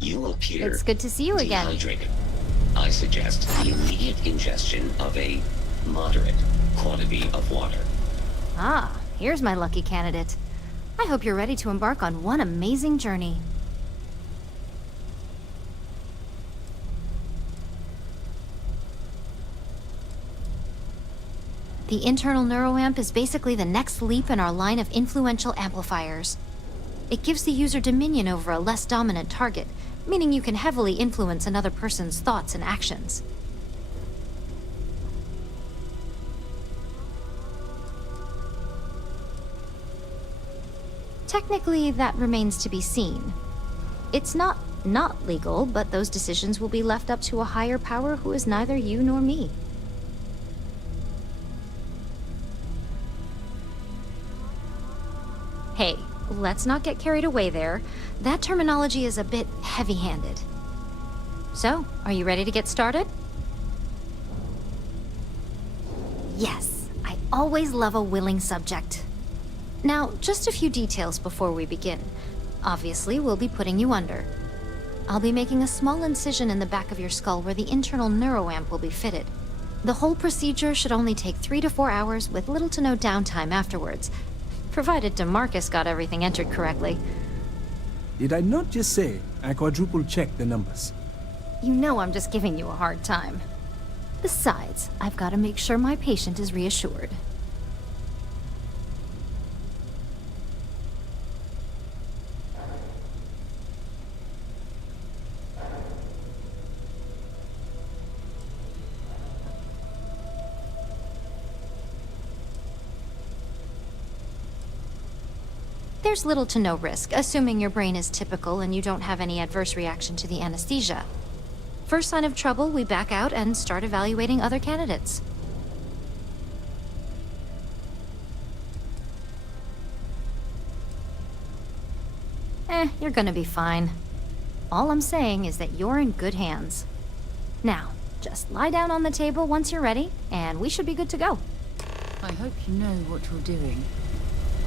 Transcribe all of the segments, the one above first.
You appear It's good to see you again. dehydrated. I suggest the immediate ingestion of a moderate quantity of water. Ah, here's my lucky candidate. I hope you're ready to embark on one amazing journey. The internal neuroamp is basically the next leap in our line of influential amplifiers. It gives the user dominion over a less dominant target, meaning you can heavily influence another person's thoughts and actions. Technically, that remains to be seen. It's not legal, but those decisions will be left up to a higher power who is neither you nor me. Hey, let's not get carried away there. That terminology is a bit heavy-handed. So, are you ready to get started? Yes, I always love a willing subject. Now, just a few details before we begin. Obviously, we'll be putting you under. I'll be making a small incision in the back of your skull where the internal neuroamp will be fitted. The whole procedure should only take 3 to 4 hours with little to no downtime afterwards, provided DeMarcus got everything entered correctly. Did I not just say I quadruple-checked the numbers? You know I'm just giving you a hard time. Besides, I've got to make sure my patient is reassured. There's little to no risk, assuming your brain is typical and you don't have any adverse reaction to the anesthesia. First sign of trouble, we back out and start evaluating other candidates. You're gonna be fine. All I'm saying is that you're in good hands. Now, just lie down on the table once you're ready, and we should be good to go. I hope you know what you're doing.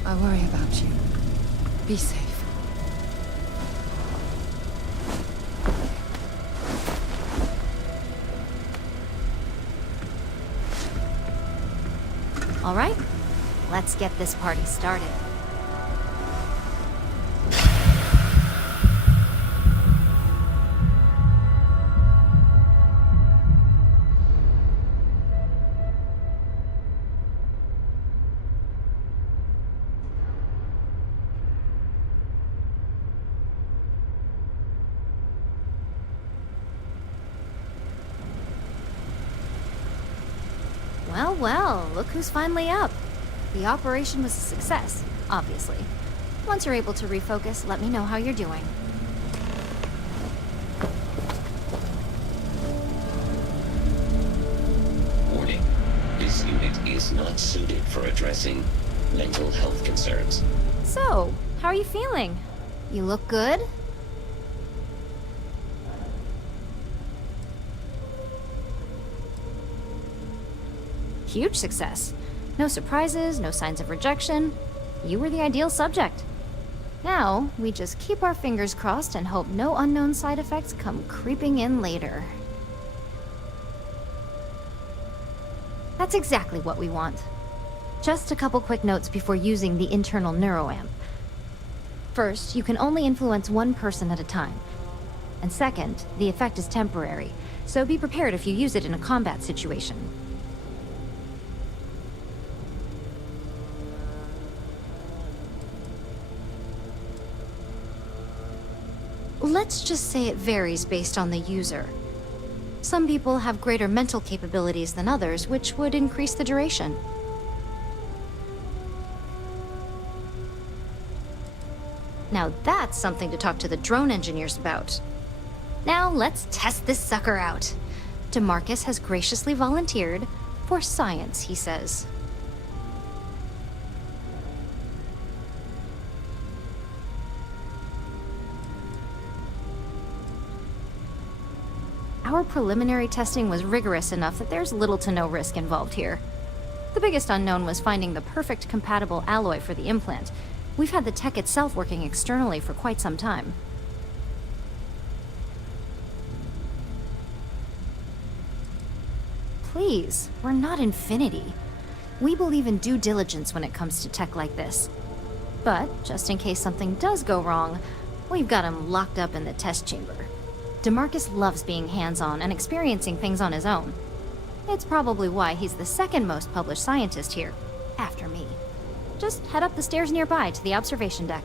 I worry about you. Be safe. All right, let's get this party started. Well, look who's finally up. The operation was a success, obviously. Once you're able to refocus, let me know how you're doing. Warning. This unit is not suited for addressing mental health concerns. So, how are you feeling? You look good? Huge success. No surprises, no signs of rejection. You were the ideal subject. Now, we just keep our fingers crossed and hope no unknown side effects come creeping in later. That's exactly what we want. Just a couple quick notes before using the internal neuroamp. First, you can only influence one person at a time. And second, the effect is temporary, so be prepared if you use it in a combat situation. Let's just say it varies based on the user. Some people have greater mental capabilities than others, which would increase the duration. Now that's something to talk to the drone engineers about. Now let's test this sucker out. DeMarcus has graciously volunteered for science, he says. Our preliminary testing was rigorous enough that there's little to no risk involved here. The biggest unknown was finding the perfect compatible alloy for the implant. We've had the tech itself working externally for quite some time. please, we're not Infinity. We believe in due diligence when it comes to tech like this. But, just in case something does go wrong, we've got him locked up in the test chamber. DeMarcus loves being hands-on and experiencing things on his own. It's probably why he's the second most published scientist here, after me. Just head up the stairs nearby to the observation deck.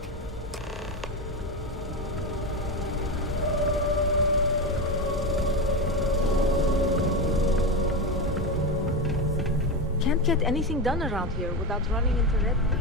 Can't get anything done around here without running into red tape.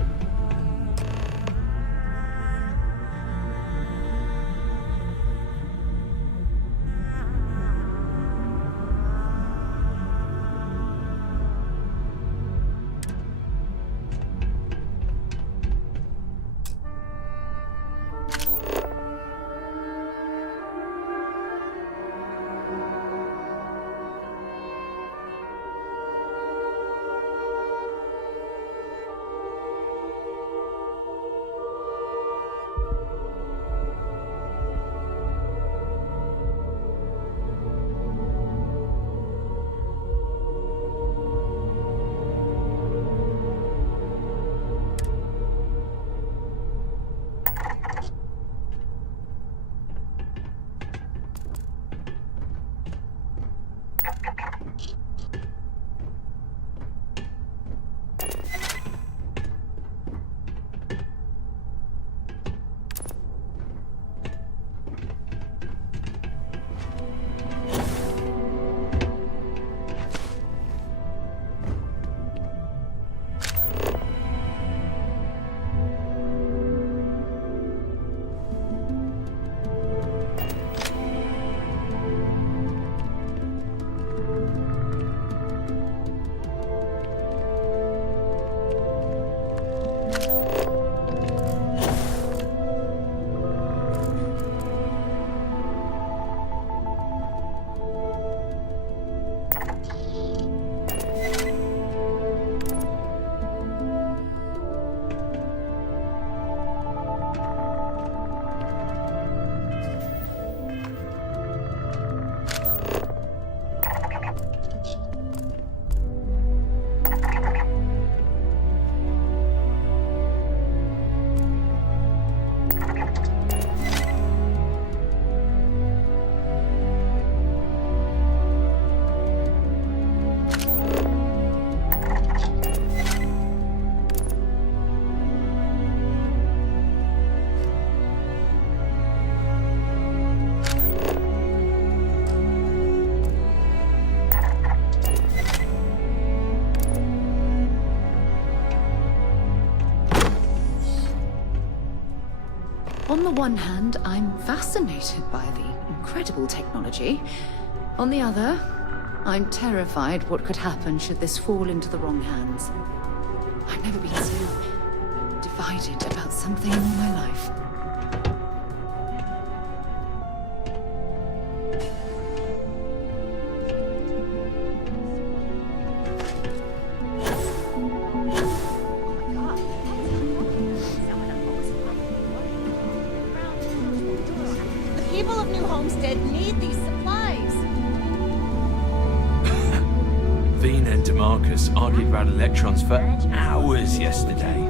On the one hand, I'm fascinated by the incredible technology. On the other, I'm terrified what could happen should this fall into the wrong hands. I've never been so divided about something in all my life. People of New Homestead need these supplies. Veen and DeMarcus argued about electrons for hours yesterday.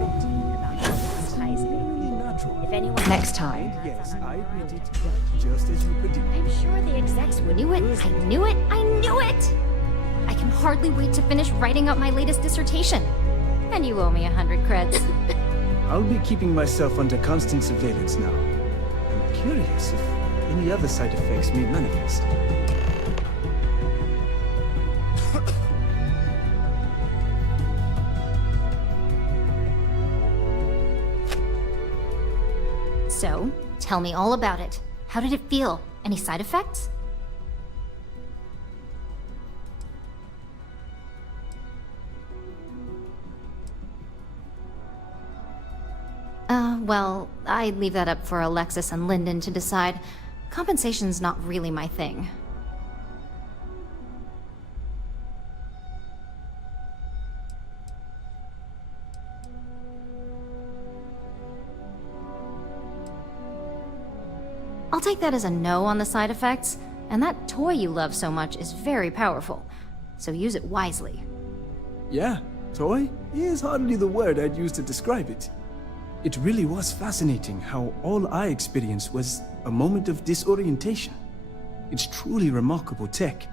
Next time. Yes, I admit it, just as you predicted. I'm sure the execs would knew it. I knew it. I knew it! I can hardly wait to finish writing up my latest dissertation. And you owe me 100 creds. I'll be keeping myself under constant surveillance now. I'm curious if any other side effects may manifest. So, tell me all about it. How did it feel? Any side effects? Well, I'd leave that up for Alexis and Lyndon to decide. Compensation's not really my thing. I'll take that as a no on the side effects, and that toy you love so much is very powerful. so use it wisely. Yeah, toy is hardly the word I'd use to describe it. It really was fascinating how all I experienced was a moment of disorientation. It's truly remarkable tech.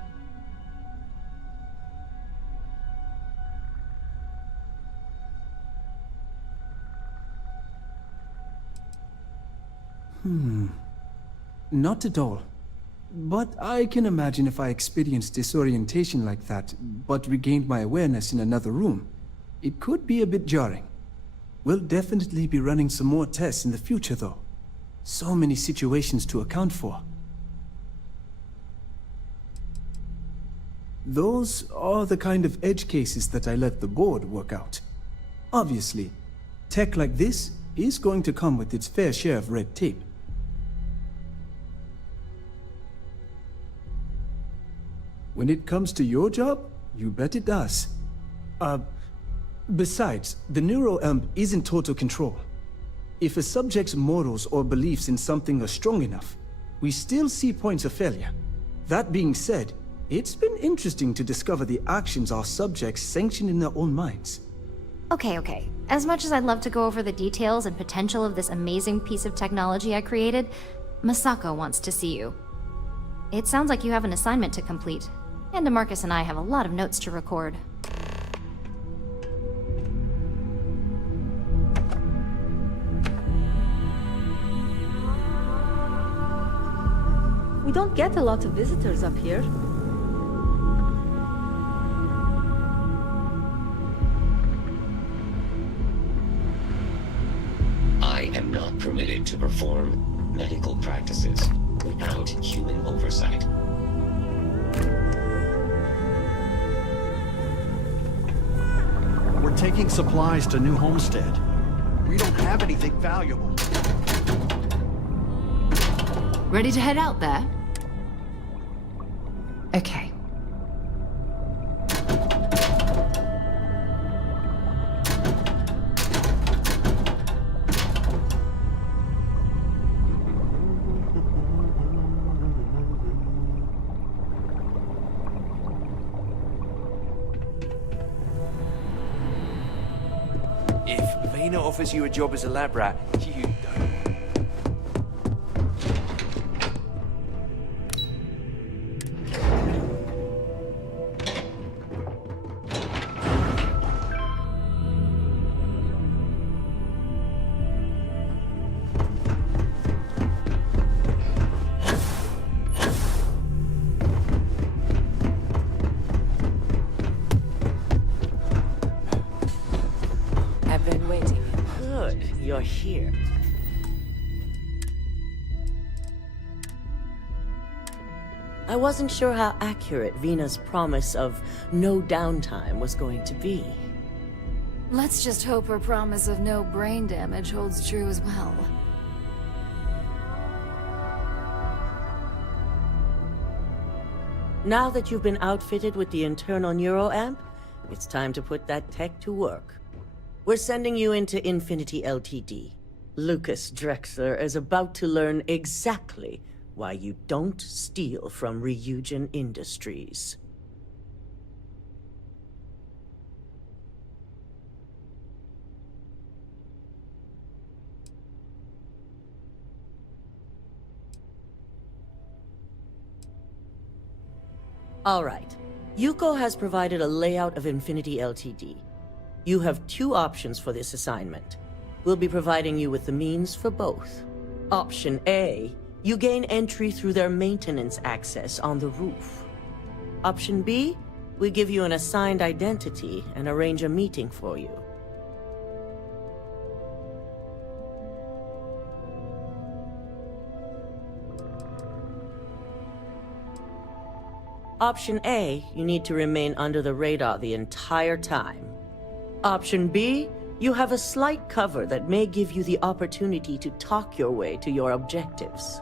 Not at all. But I can imagine if I experienced disorientation like that, but regained my awareness in another room. It could be a bit jarring. We'll definitely be running some more tests in the future, though. So many situations to account for. Those are the kind of edge cases that I let the board work out. Obviously, tech like this is going to come with its fair share of red tape. When it comes to your job, you bet it does. Besides, the neuroamp isn't total control. If a subject's morals or beliefs in something are strong enough, we still see points of failure. That being said, it's been interesting to discover the actions our subjects sanction in their own minds. Okay. As much as I'd love to go over the details and potential of this amazing piece of technology I created, Masako wants to see you. It sounds like you have an assignment to complete, and DeMarcus and I have a lot of notes to record. We don't get a lot of visitors up here. I am not permitted to perform medical practices without human oversight. We're taking supplies to New Homestead. We don't have anything valuable. Ready to head out there? Okay. If Vena offers you a job as a lab rat, you don't. I've been waiting. Good, you're here. I wasn't sure how accurate Vena's promise of no downtime was going to be. Let's just hope her promise of no brain damage holds true as well. Now that you've been outfitted with the internal neuroamp, it's time to put that tech to work. We're sending you into Infinity Ltd. Lucas Drexler is about to learn exactly why you don't steal from Ryujin Industries. All right. Yuko has provided a layout of Infinity Ltd. You have two options for this assignment. We'll be providing you with the means for both. Option A, you gain entry through their maintenance access on the roof. Option B, we give you an assigned identity and arrange a meeting for you. Option A, you need to remain under the radar the entire time. Option B, you have a slight cover that may give you the opportunity to talk your way to your objectives.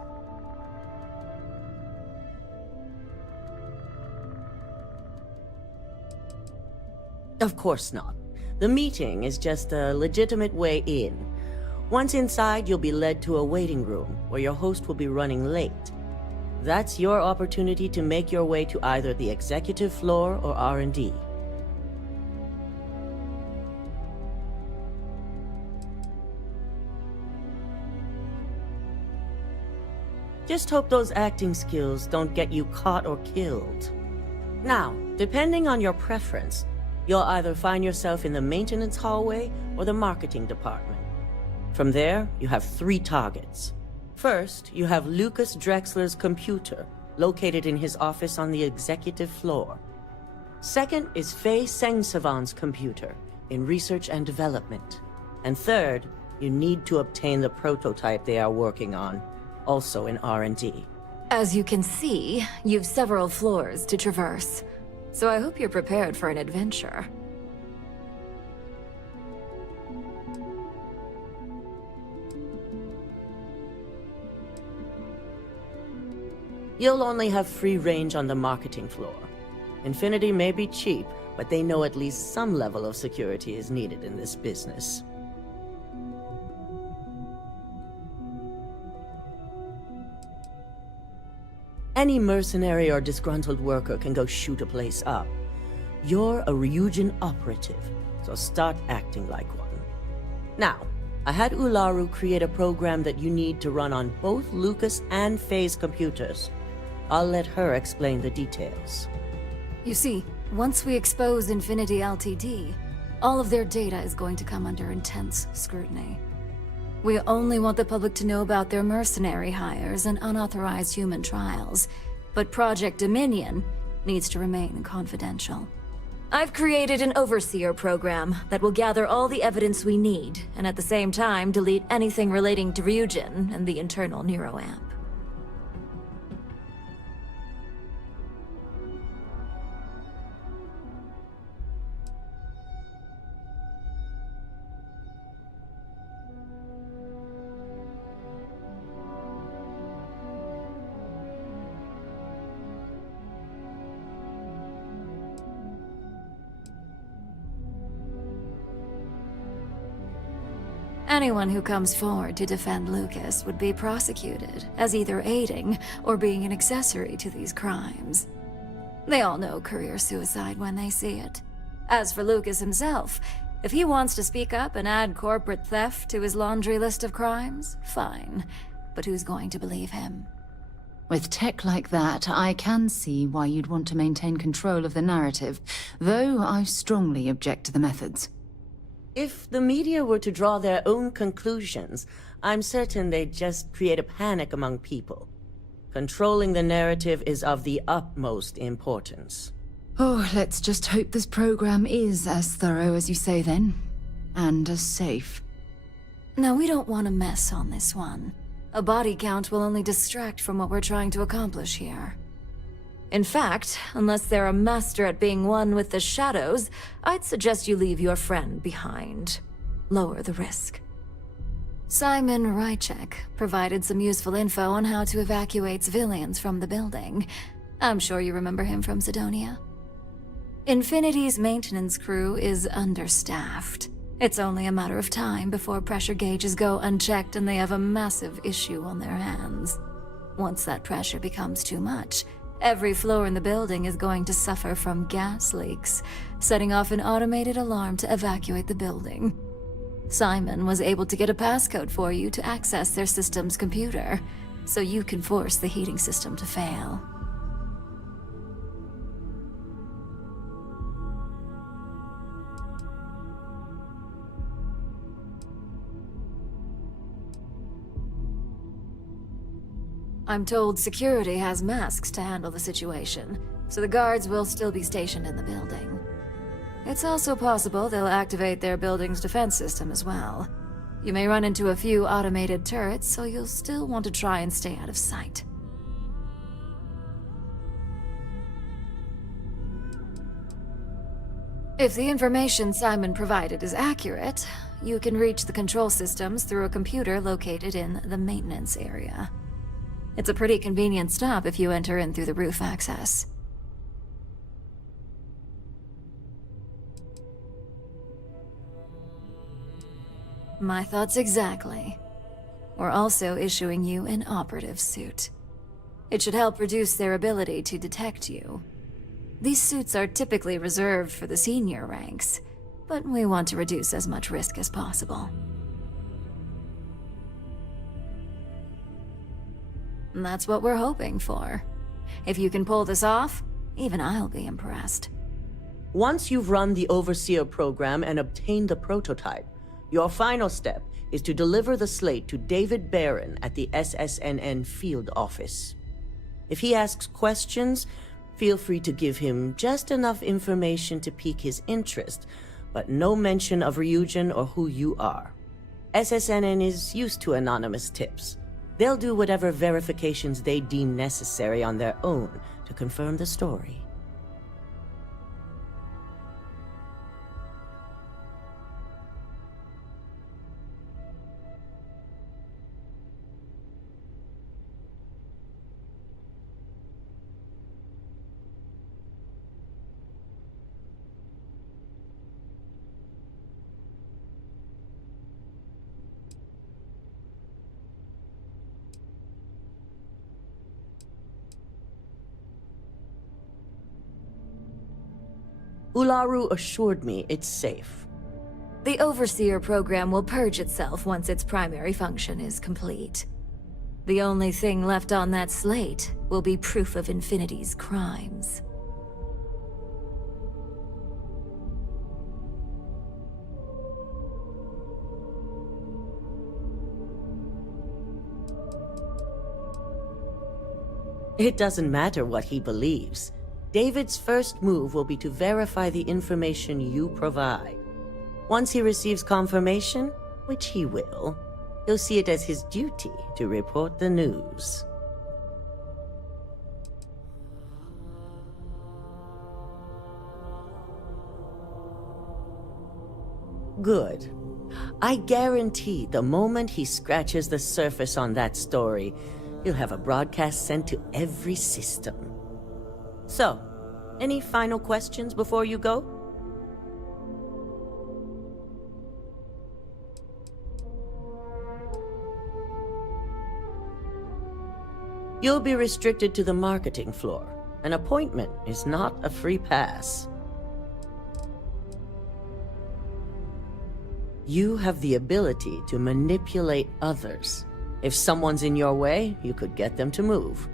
Of course not. The meeting is just a legitimate way in. Once inside, you'll be led to a waiting room where your host will be running late. That's your opportunity to make your way to either the executive floor or R&D. Just hope those acting skills don't get you caught or killed. Now, depending on your preference, you'll either find yourself in the maintenance hallway or the marketing department. From there, you have 3 targets. First, you have Lucas Drexler's computer, located in his office on the executive floor. Second is Faye Sengsavan's computer, in research and development. And third, you need to obtain the prototype they are working on, also in R&D. As you can see, you've several floors to traverse. So I hope you're prepared for an adventure. You'll only have free range on the marketing floor. Infinity may be cheap, but they know at least some level of security is needed in this business. Any mercenary or disgruntled worker can go shoot a place up. You're a Ryujin operative, so start acting like one. Now, I had Ularu create a program that you need to run on both Lucas and Faye's computers. I'll let her explain the details. You see, once we expose Infinity Ltd, all of their data is going to come under intense scrutiny. We only want the public to know about their mercenary hires and unauthorized human trials, but Project Dominion needs to remain confidential. I've created an overseer program that will gather all the evidence we need, and at the same time delete anything relating to Ryujin and the internal neuroamp. Anyone who comes forward to defend Lucas would be prosecuted as either aiding or being an accessory to these crimes. They all know career suicide when they see it. As for Lucas himself, if he wants to speak up and add corporate theft to his laundry list of crimes, fine. But who's going to believe him? With tech like that, I can see why you'd want to maintain control of the narrative, though I strongly object to the methods. If the media were to draw their own conclusions, I'm certain they'd just create a panic among people. Controlling the narrative is of the utmost importance. Oh, let's just hope this program is as thorough as you say then, and as safe. No, we don't want a mess on this one. A body count will only distract from what we're trying to accomplish here. In fact, unless they're a master at being one with the shadows, I'd suggest you leave your friend behind. Lower the risk. Simon Rychek provided some useful info on how to evacuate civilians from the building. I'm sure you remember him from Sidonia. Infinity's maintenance crew is understaffed. It's only a matter of time before pressure gauges go unchecked and they have a massive issue on their hands. Once that pressure becomes too much, every floor in the building is going to suffer from gas leaks, setting off an automated alarm to evacuate the building. Simon was able to get a passcode for you to access their system's computer, so you can force the heating system to fail. I'm told security has masks to handle the situation, so the guards will still be stationed in the building. It's also possible they'll activate their building's defense system as well. You may run into a few automated turrets, so you'll still want to try and stay out of sight. If the information Simon provided is accurate, you can reach the control systems through a computer located in the maintenance area. It's a pretty convenient stop if you enter in through the roof access. My thoughts exactly. We're also issuing you an operative suit. It should help reduce their ability to detect you. These suits are typically reserved for the senior ranks, but we want to reduce as much risk as possible. And that's what we're hoping for. If you can pull this off, even I'll be impressed. Once you've run the Overseer program and obtained the prototype, your final step is to deliver the slate to David Barron at the SSNN field office. If he asks questions, feel free to give him just enough information to pique his interest, but no mention of Ryujin or who you are. SSNN is used to anonymous tips. They'll do whatever verifications they deem necessary on their own to confirm the story. Ularu assured me it's safe. The Overseer program will purge itself once its primary function is complete. The only thing left on that slate will be proof of Infinity's crimes. It doesn't matter what he believes. David's first move will be to verify the information you provide. Once he receives confirmation, which he will, he'll see it as his duty to report the news. Good. I guarantee the moment he scratches the surface on that story, you'll have a broadcast sent to every system. So, any final questions before you go? You'll be restricted to the marketing floor. An appointment is not a free pass. You have the ability to manipulate others. If someone's in your way, you could get them to move.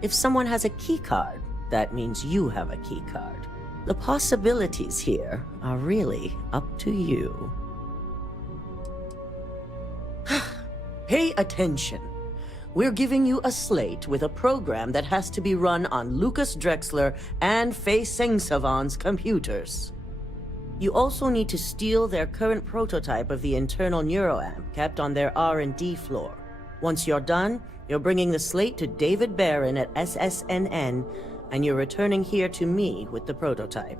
If someone has a keycard, that means you have a keycard. The possibilities here are really up to you. Pay attention. We're giving you a slate with a program that has to be run on Lucas Drexler and Faye Sengsavan's computers. You also need to steal their current prototype of the internal neuroamp kept on their R&D floor. Once you're done, you're bringing the slate to David Barron at SSNN, and you're returning here to me with the prototype.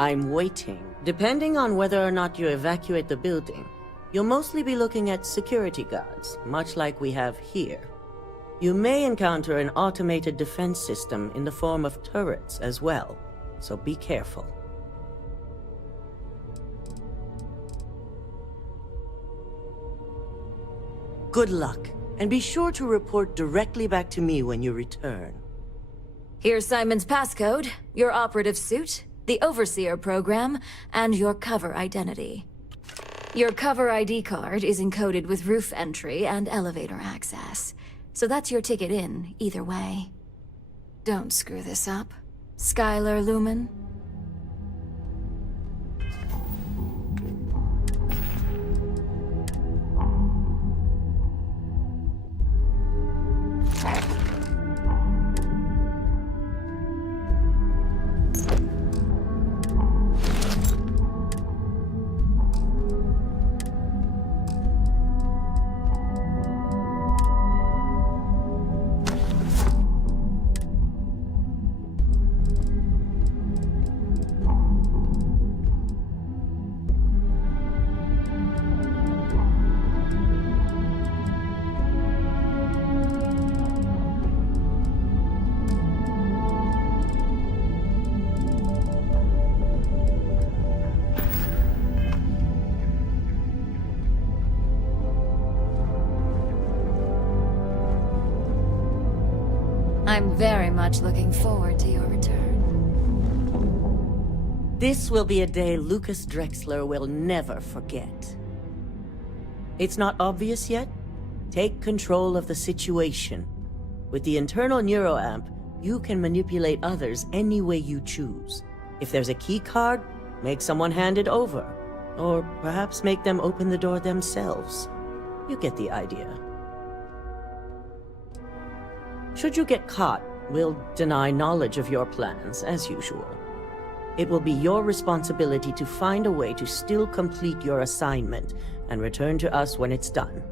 I'm waiting. Depending on whether or not you evacuate the building, you'll mostly be looking at security guards, much like we have here. You may encounter an automated defense system in the form of turrets as well, so be careful. Good luck, and be sure to report directly back to me when you return. Here's Simon's passcode, your operative suit, the Overseer program, and your cover identity. Your cover ID card is encoded with roof entry and elevator access, so that's your ticket in, either way. Don't screw this up, Skylar Lumen. I'm very much looking forward to your return. This will be a day Lucas Drexler will never forget. It's not obvious yet? Take control of the situation. With the internal neuroamp, you can manipulate others any way you choose. If there's a key card, make someone hand it over. Or perhaps make them open the door themselves. You get the idea. Should you get caught, we'll deny knowledge of your plans, as usual. It will be your responsibility to find a way to still complete your assignment and return to us when it's done.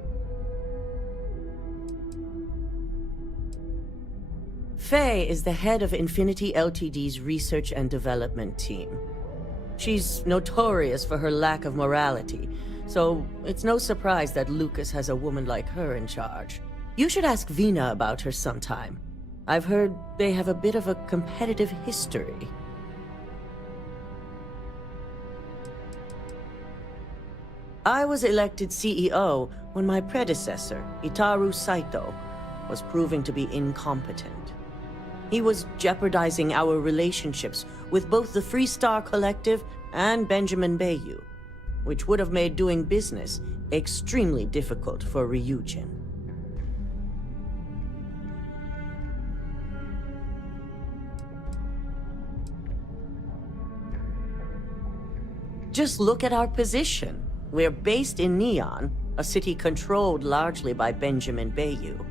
Faye is the head of Infinity Ltd's research and development team. She's notorious for her lack of morality, so it's no surprise that Lucas has a woman like her in charge. You should ask Vina about her sometime. I've heard they have a bit of a competitive history. I was elected CEO when my predecessor, Itaru Saito, was proving to be incompetent. He was jeopardizing our relationships with both the Free Star Collective and Benjamin Bayou, which would have made doing business extremely difficult for Ryujin. Just look at our position. We're based in Neon, a city controlled largely by Benjamin Bayou.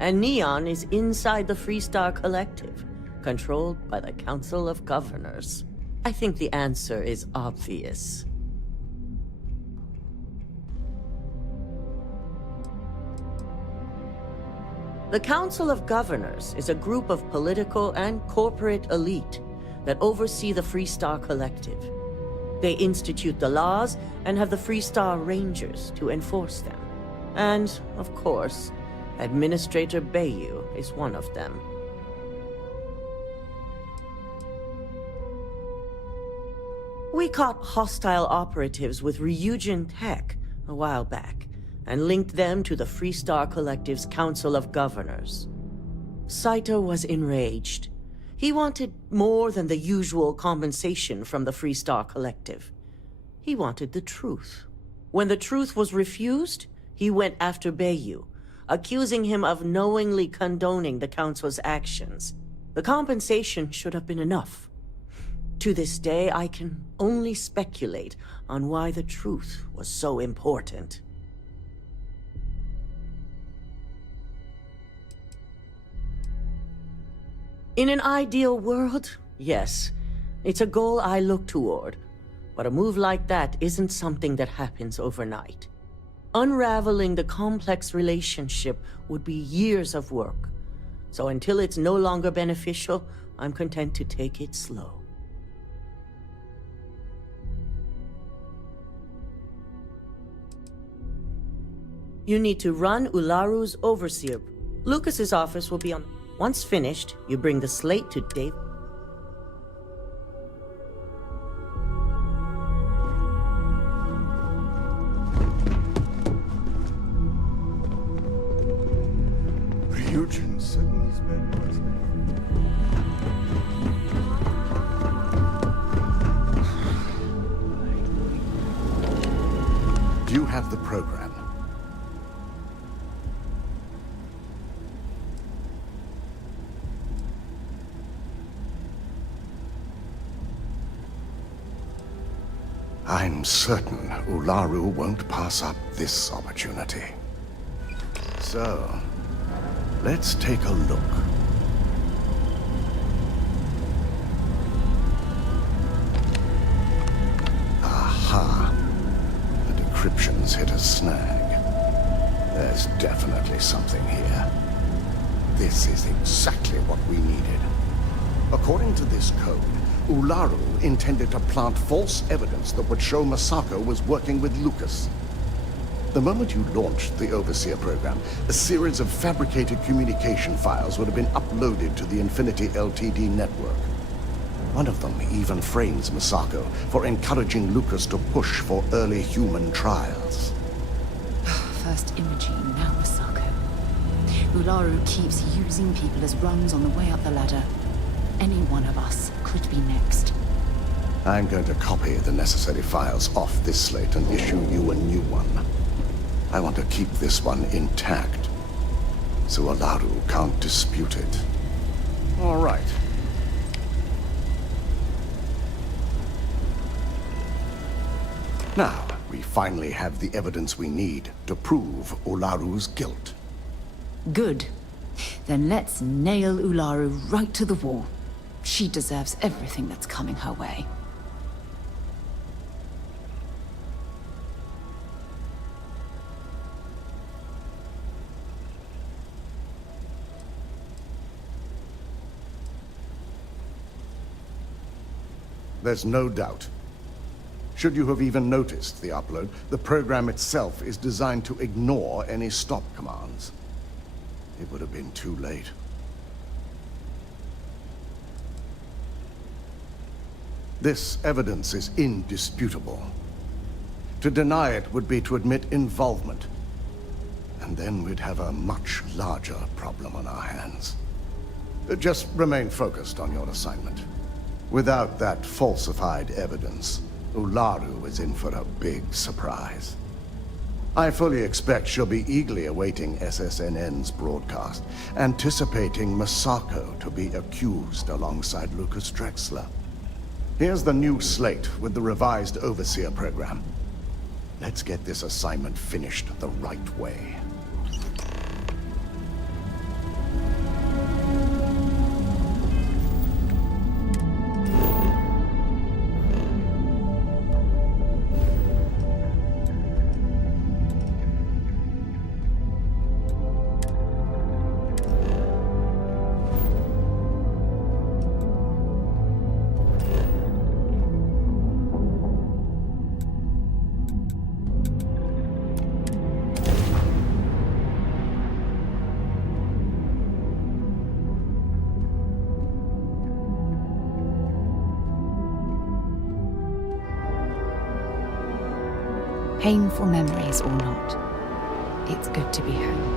And Neon is inside the Free Star Collective, controlled by the Council of Governors. I think the answer is obvious. The Council of Governors is a group of political and corporate elite that oversee the Free Star Collective. They institute the laws and have the Free Star Rangers to enforce them. And, of course, Administrator Bayou is one of them. We caught hostile operatives with Ryujin Tech a while back, and linked them to the Free Star Collective's Council of Governors. Saito was enraged. He wanted more than the usual compensation from the Free Star Collective. He wanted the truth. When the truth was refused, he went after Bayou, accusing him of knowingly condoning the Council's actions. The compensation should have been enough. To this day, I can only speculate on why the truth was so important. In an ideal world, yes, it's a goal I look toward, but a move like that isn't something that happens overnight. Unraveling the complex relationship would be years of work, so until it's no longer beneficial, I'm content to take it slow. You need to run Ularu's overseer. Lucas's office will be on... Once finished, you bring the slate to Dave. Ryujin said he's been... Do you have the program? I'm certain Ularu won't pass up this opportunity. So, let's take a look. Aha! The decryption's hit a snag. There's definitely something here. This is exactly what we needed. According to this code, Ularu intended to plant false evidence that would show Masako was working with Lucas. The moment you launched the Overseer program, a series of fabricated communication files would have been uploaded to the Infinity Ltd network. One of them even frames Masako for encouraging Lucas to push for early human trials. First Imogene, now Masako. Ularu keeps using people as rungs on the way up the ladder. Any one of us could be next. I'm going to copy the necessary files off this slate and issue you a new one. I want to keep this one intact, so Ularu can't dispute it. All right. Now, we finally have the evidence we need to prove Ularu's guilt. Good. Then let's nail Ularu right to the wall. She deserves everything that's coming her way. There's no doubt. Should you have even noticed the upload, the program itself is designed to ignore any stop commands. It would have been too late. This evidence is indisputable. To deny it would be to admit involvement. And then we'd have a much larger problem on our hands. Just remain focused on your assignment. Without that falsified evidence, Ularu is in for a big surprise. I fully expect she'll be eagerly awaiting SSNN's broadcast, anticipating Masako to be accused alongside Lucas Drexler. Here's the new slate with the revised Overseer program. Let's get this assignment finished the right way. Painful memories or not, it's good to be home.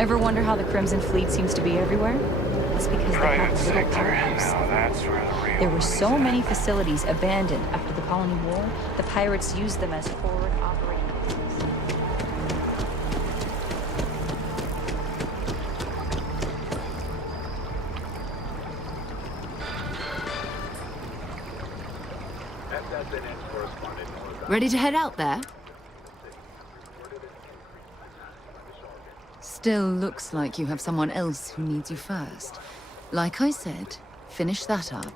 Ever wonder how the Crimson Fleet seems to be everywhere? It's because they Private have little sector. partners. Now that's where the real There were money's so at. many facilities abandoned after the Colony War, the pirates used them as forward operating bases. Ready to head out there? Still looks like you have someone else who needs you first. Like I said, finish that up.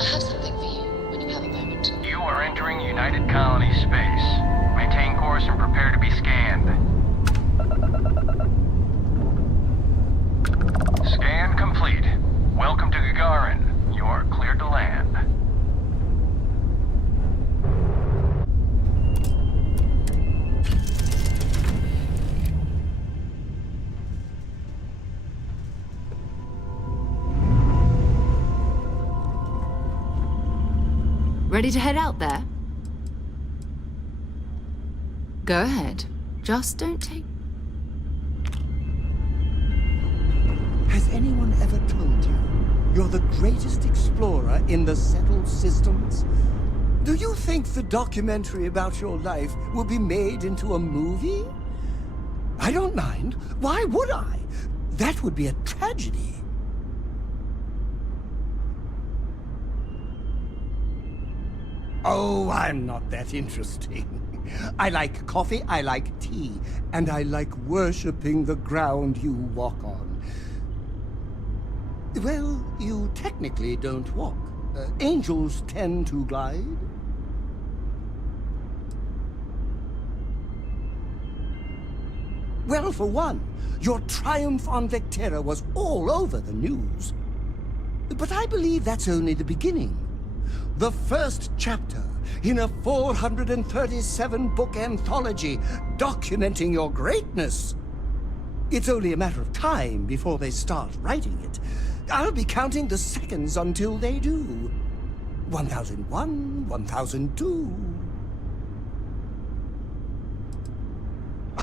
I have something for you when you have a moment. You are entering United Colony space. Maintain course and prepare to be scanned. Scan complete. Welcome to Gagarin. You are cleared to land. Ready to head out there? Go ahead. Just don't take... Has anyone ever told you you're the greatest explorer in the settled systems? Do you think the documentary about your life will be made into a movie? I don't mind. Why would I? That would be a tragedy. Oh, I'm not that interesting. I like coffee, I like tea, and I like worshipping the ground you walk on. Well, you technically don't walk. Angels tend to glide. Well, for one, your triumph on Vectera was all over the news. But I believe that's only the beginning. The first chapter in a 437-book anthology documenting your greatness. It's only a matter of time before they start writing it. I'll be counting the seconds until they do. 1001, 1002.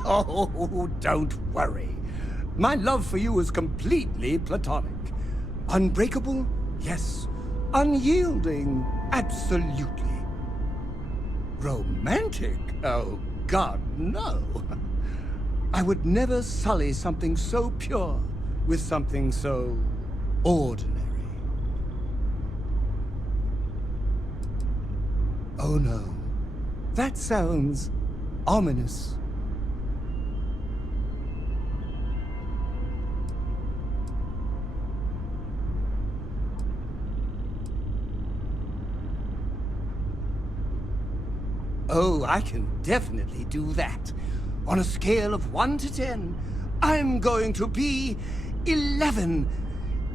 Oh, don't worry. My love for you is completely platonic. Unbreakable? Yes. Unyielding? Absolutely. Romantic? Oh, God, no. I would never sully something so pure with something so ordinary. Oh, no. That sounds ominous. Oh, I can definitely do that. On a scale of 1 to 10, I'm going to be 11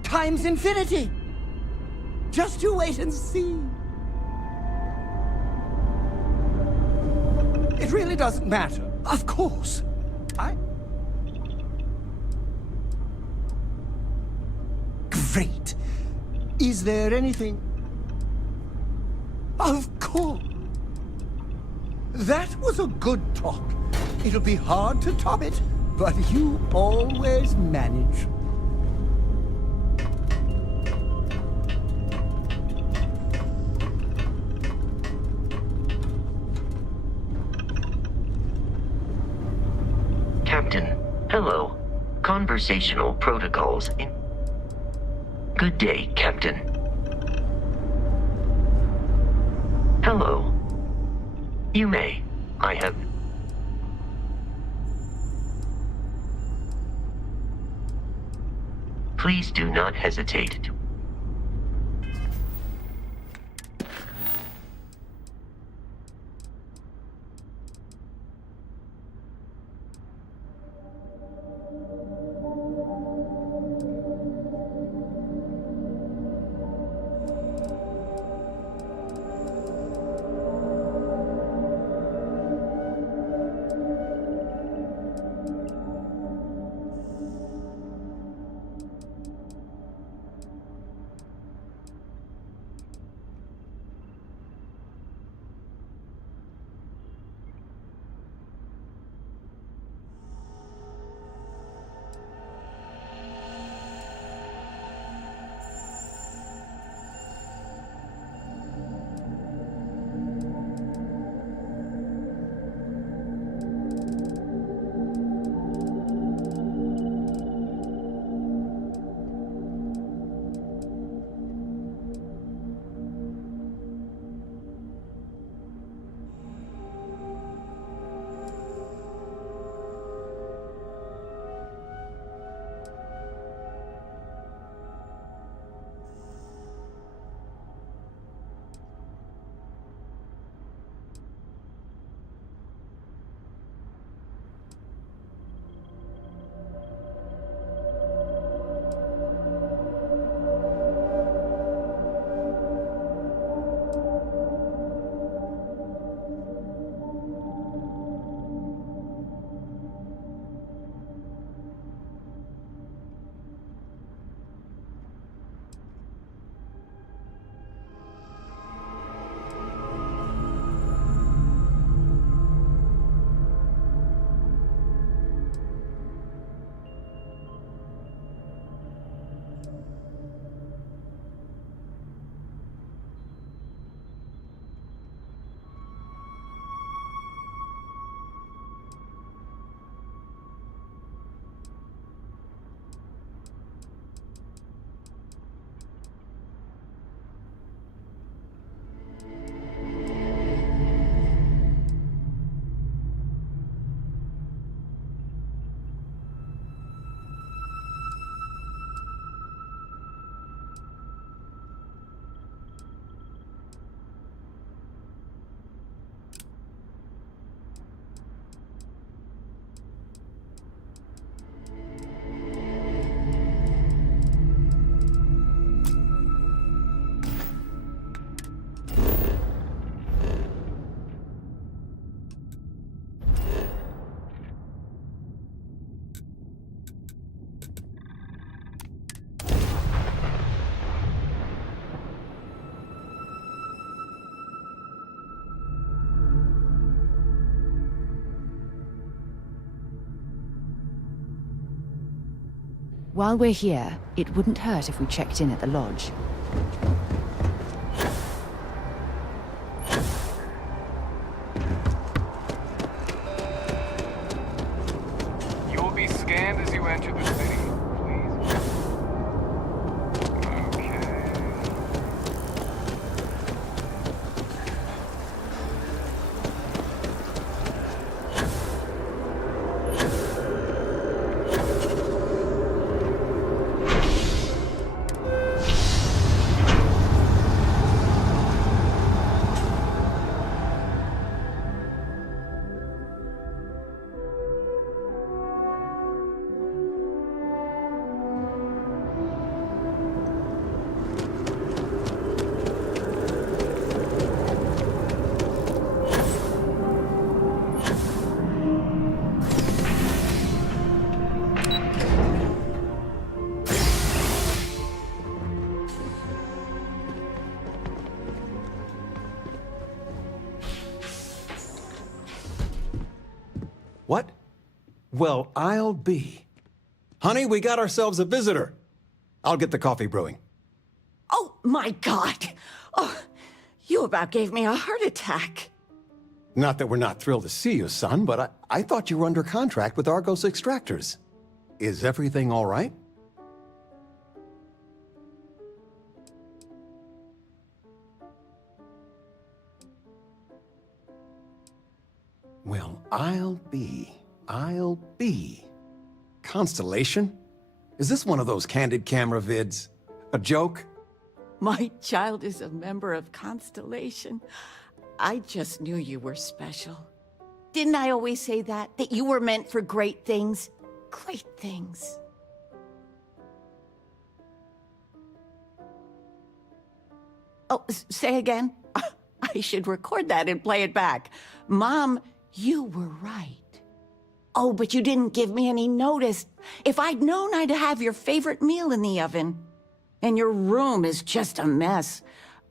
times infinity. Just you wait and see. It really doesn't matter. Of course. Great. Is there anything? Of course. That was a good talk. It'll be hard to top it, but you always manage. Captain, hello. Conversational protocols in... Good day, Captain. Hello. You may. I have... Please do not hesitate to... While we're here, it wouldn't hurt if we checked in at the lodge. You will be scanned as you enter the city. Please. Okay. Well, I'll be. Honey, we got ourselves a visitor. I'll get the coffee brewing. Oh, my God! Oh, you about gave me a heart attack. Not that we're not thrilled to see you, son, but I thought you were under contract with Argos Extractors. Is everything all right? Well, I'll be. Constellation? Is this one of those candid camera vids? A joke? My child is a member of Constellation. I just knew you were special. Didn't I always say that? That you were meant for great things? Great things. Oh, say again? I should record that and play it back. Mom, you were right. Oh, but you didn't give me any notice. If I'd known, I'd have your favorite meal in the oven. And your room is just a mess.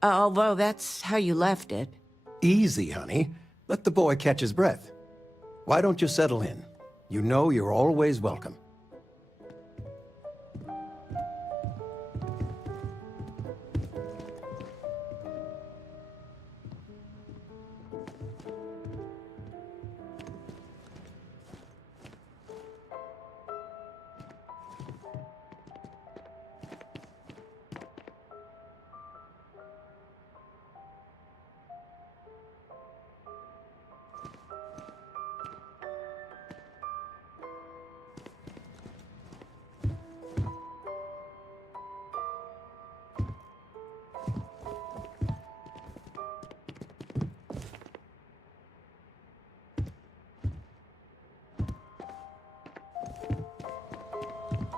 Although that's how you left it. Easy, honey. Let the boy catch his breath. Why don't you settle in? You know you're always welcome.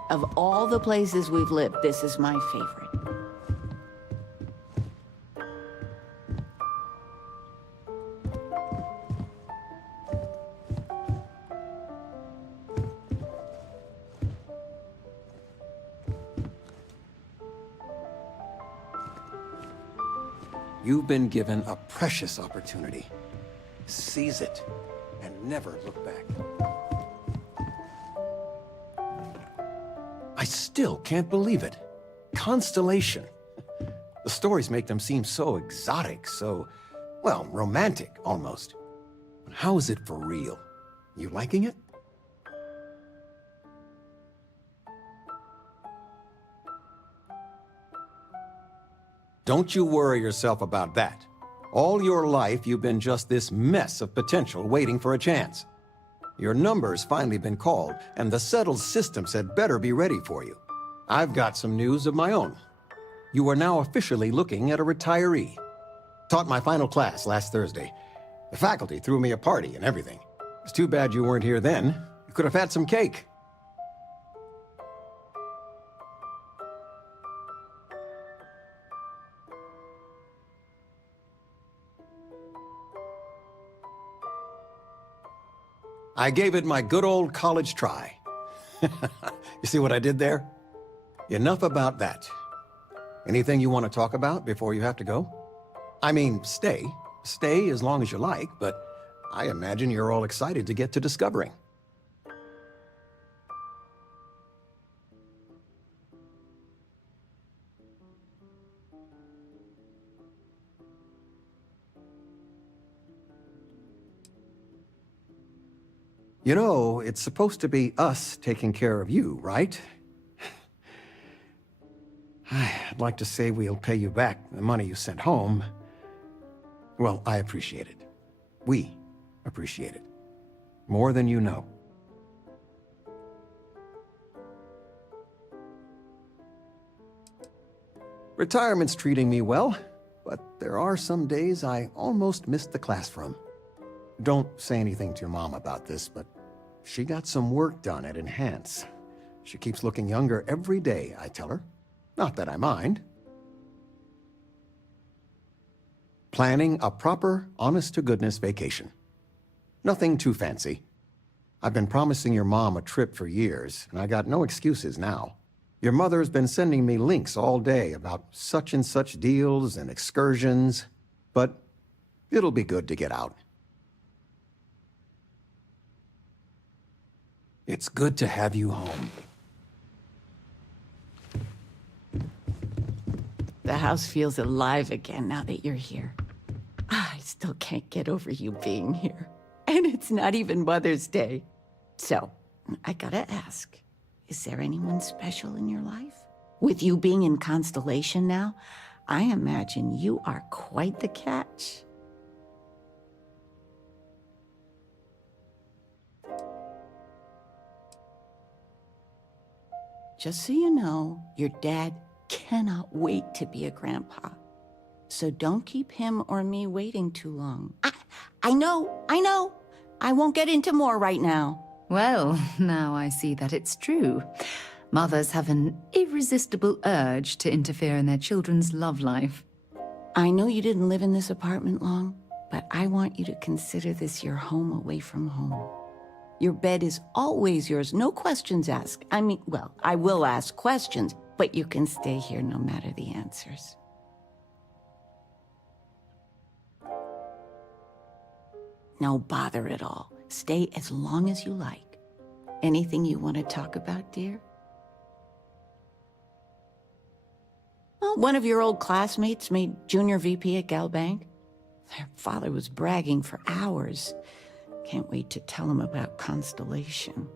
Of all the places we've lived, this is my favorite. You've been given a precious opportunity. Seize it and never look back. I still can't believe it. Constellation. The stories make them seem so exotic, so, well, romantic, almost. But how is it for real? You liking it? Don't you worry yourself about that. All your life, you've been just this mess of potential waiting for a chance. Your number's finally been called, and the settled systems had better be ready for you. I've got some news of my own. You are now officially looking at a retiree. Taught my final class last Thursday. The faculty threw me a party and everything. It's too bad you weren't here then. You could have had some cake. I gave it my good old college try. You see what I did there? Enough about that. Anything you want to talk about before you have to go? I mean, stay. Stay as long as you like, but I imagine you're all excited to get to discovering. You know, it's supposed to be us taking care of you, right? I'd like to say we'll pay you back the money you sent home. Well, I appreciate it. We appreciate it. More than you know. Retirement's treating me well, but there are some days I almost missed the class from. Don't say anything to your mom about this, but she got some work done at Enhance. She keeps looking younger every day, I tell her. Not that I mind. Planning a proper, honest-to-goodness vacation. Nothing too fancy. I've been promising your mom a trip for years, and I got no excuses now. Your mother's been sending me links all day about such and such deals and excursions, but it'll be good to get out. It's good to have you home. The house feels alive again now that you're here. I still can't get over you being here. And it's not even Mother's Day. So, I gotta ask, is there anyone special in your life? With you being in Constellation now, I imagine you are quite the catch. Just so you know, your dad cannot wait to be a grandpa. So don't keep him or me waiting too long. I know. I won't get into more right now. Well, now I see that it's true. Mothers have an irresistible urge to interfere in their children's love life. I know you didn't live in this apartment long, but I want you to consider this your home away from home. Your bed is always yours, no questions asked. I mean, well, I will ask questions, but you can stay here no matter the answers. No bother at all. Stay as long as you like. Anything you want to talk about, dear? Well, one of your old classmates made junior VP at Galbank. Their father was bragging for hours. Can't wait to tell him about Constellation.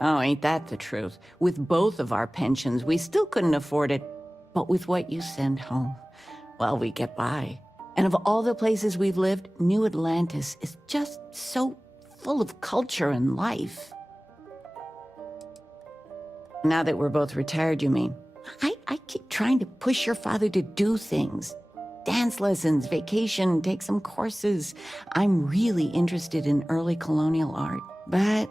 Oh, ain't that the truth? With both of our pensions, we still couldn't afford it. But with what you send home, well, we get by. And of all the places we've lived, New Atlantis is just so full of culture and life. Now that we're both retired, you mean? I keep trying to push your father to do things. Dance lessons, vacation, take some courses. I'm really interested in early colonial art. But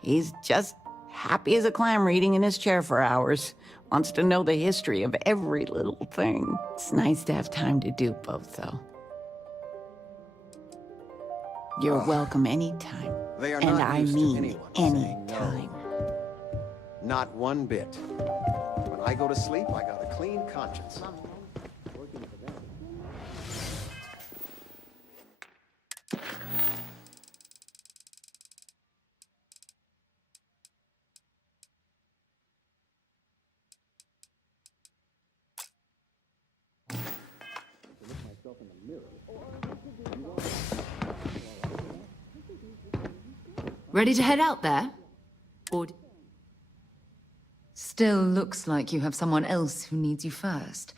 he's just happy as a clam reading in his chair for hours. Wants to know the history of every little thing. It's nice to have time to do both, though. You're welcome anytime. They are And not I used to mean anyone saying no. anytime. Not one bit. When I go to sleep, I got a clean conscience. Ready to head out there? Or... Still looks like you have someone else who needs you first.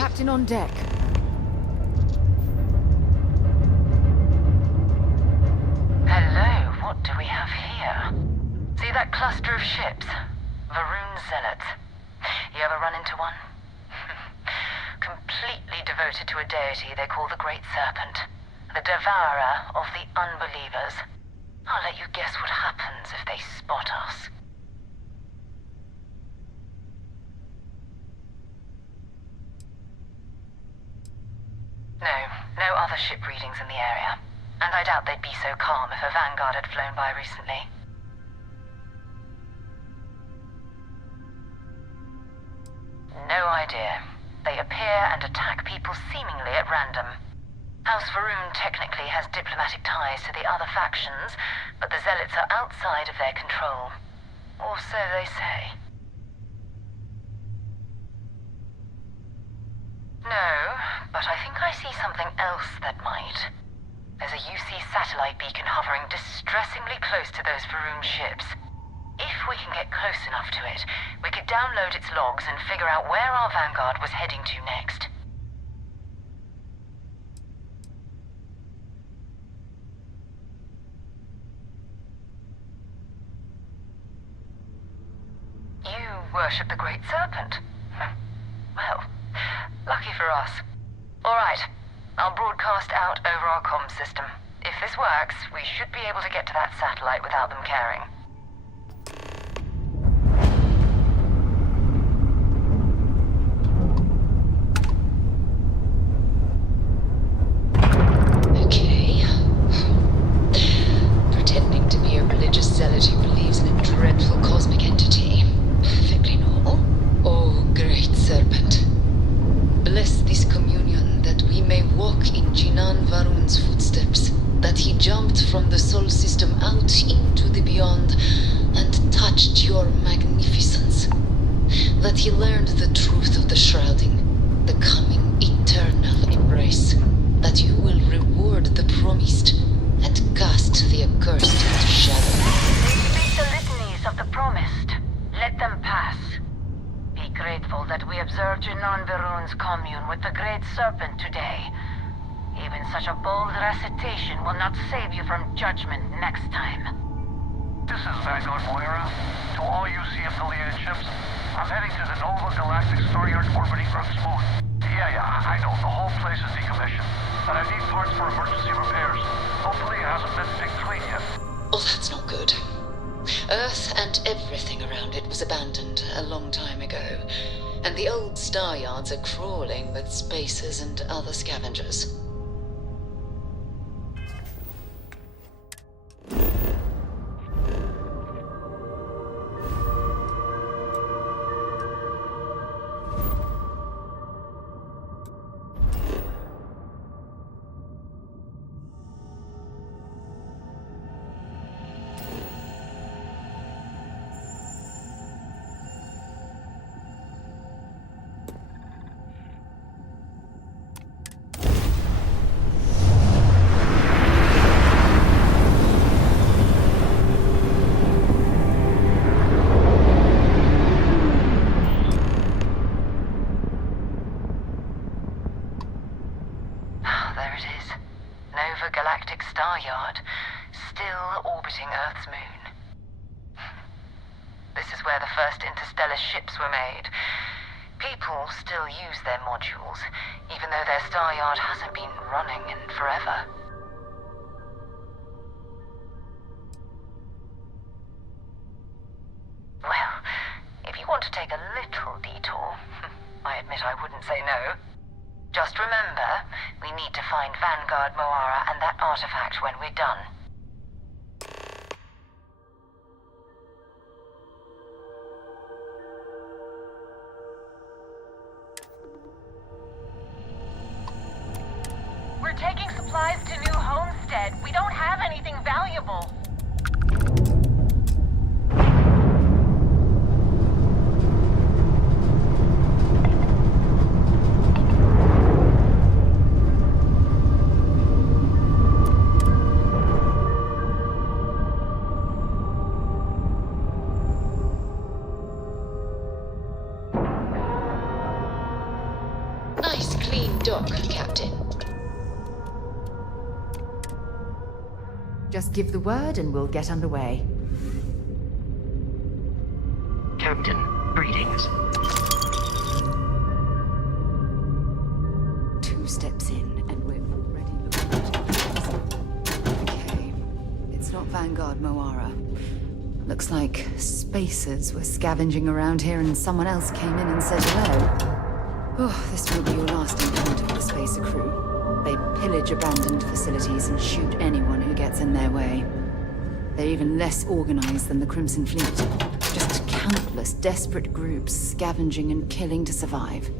Captain on deck. Hello, what do we have here? See that cluster of ships? Varun Zealots. You ever run into one? Completely devoted to a deity they call the Great Serpent. The devourer of the unbelievers. I'll let you guess what happens if they spot us. No other ship readings in the area. And I doubt they'd be so calm if a Vanguard had flown by recently. No idea. They appear and attack people seemingly at random. House Varun technically has diplomatic ties to the other factions, but the Zealots are outside of their control. Or so they say. No, but I think I see something else that might. There's a UC satellite beacon hovering distressingly close to those Varun ships. If we can get close enough to it, we could download its logs and figure out where our Vanguard was heading to next. You worship the Great Serpent? Well, lucky for us. All right, I'll broadcast out over our comm system. If this works, we should be able to get to that satellite without them caring. Okay. Pretending to be a religious zealot who believes in a dreadful cosmic entity. Perfectly normal. Oh, Great Serpent. Bless this communion that we may walk in Jinan Varun's footsteps, that he jumped from the Sol system out into the beyond and touched your magnificence, that he learned the truth of the shrouding, the coming eternal embrace, that you will reward the promised and cast the accursed into shadow. They speak the litanies of the promised. Let them pass. Be grateful that we observed Jinan Varun's commune with the Great Serpent today. Even such a bold recitation will not save you from judgment next time. This is Vanguard Moira. To all UC affiliated ships, I'm heading to the Nova Galactic Star Yard orbiting Earth's moon. Yeah, I know, the whole place is decommissioned. But I need parts for emergency repairs. Hopefully it hasn't been picked clean yet. Oh, that's not good. Earth and everything around it was abandoned a long time ago, and the old star yards are crawling with spacers and other scavengers. There it is. Nova Galactic Star Yard, still orbiting Earth's moon. This is where the first interstellar ships were made. People still use their modules, even though their star yard hasn't been running in forever. Well, if you want to take a little detour, I admit I wouldn't say no. Just remember, we need to find Vanguard Moara and that artifact when we're done. We're taking supplies to New Homestead. We don't have anything valuable. Dock, Captain. Just give the word and we'll get underway. Captain, greetings. 2 steps in and we're already looking at... Okay. It's not Vanguard Moara. Looks like spacers were scavenging around here and someone else came in and said hello. Oh, this won't be your last encounter with the spacer crew. They pillage abandoned facilities and shoot anyone who gets in their way. They're even less organized than the Crimson Fleet. Just countless desperate groups scavenging and killing to survive.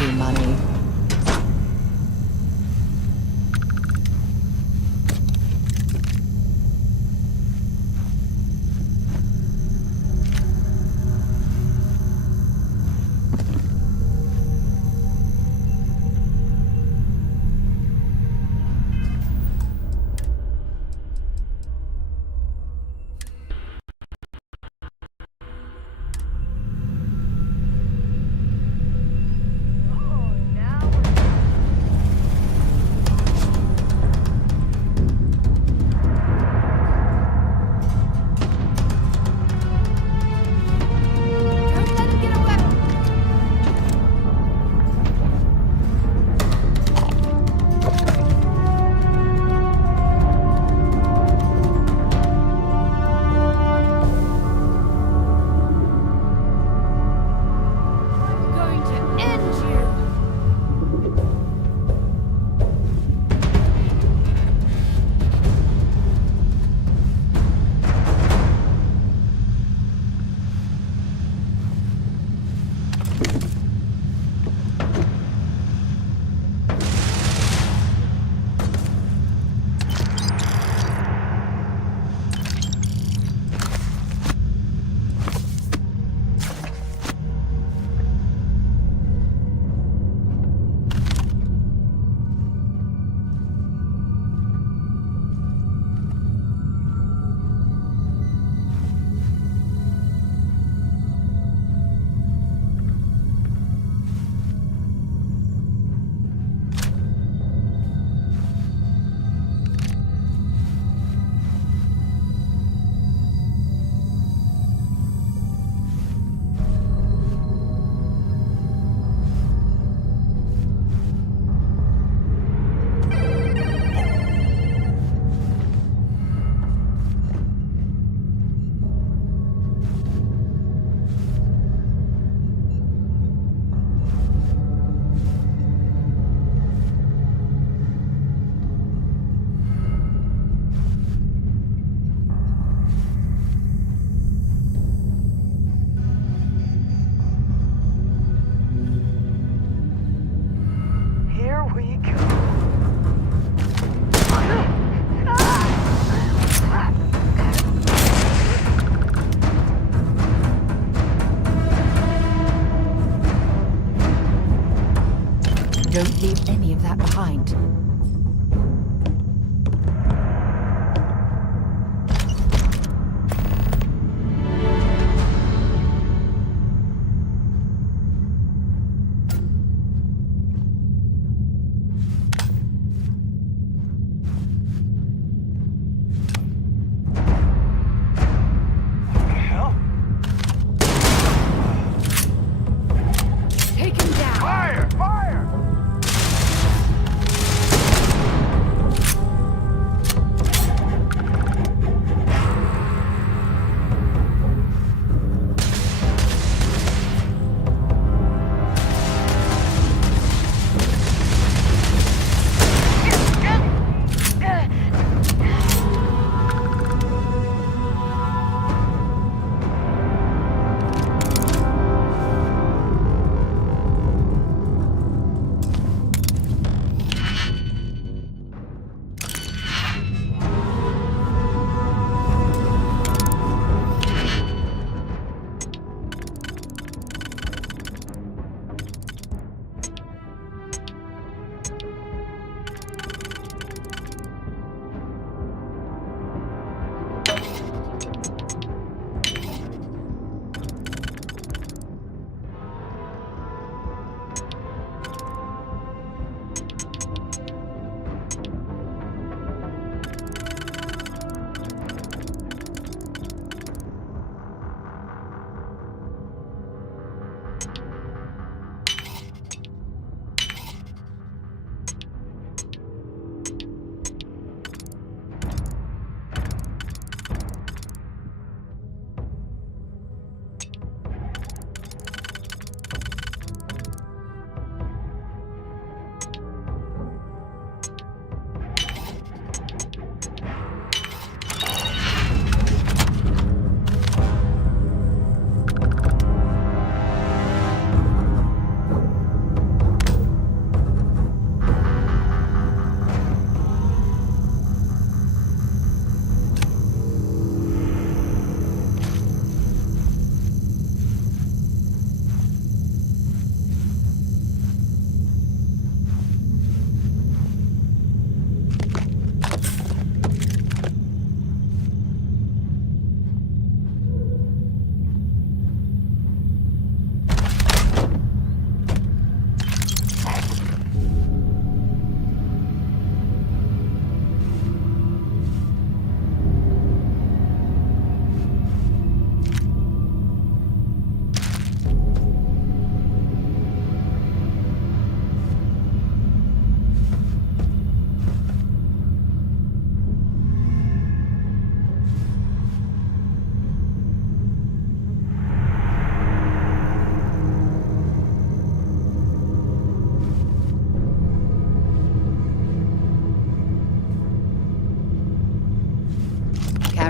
Easy money. Don't leave any of that behind. Take him down! Fire! Fire!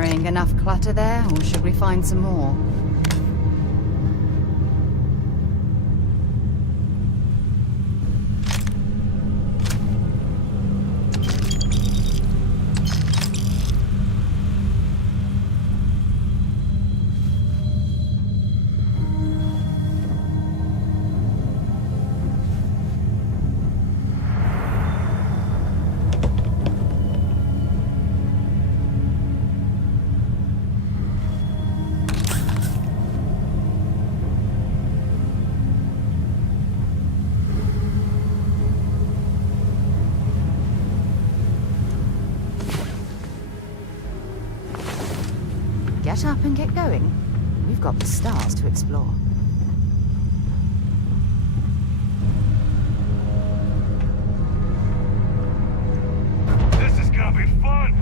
carrying enough clutter there, or should we find some more? Get up and get going. We've got the stars to explore. This is gonna be fun!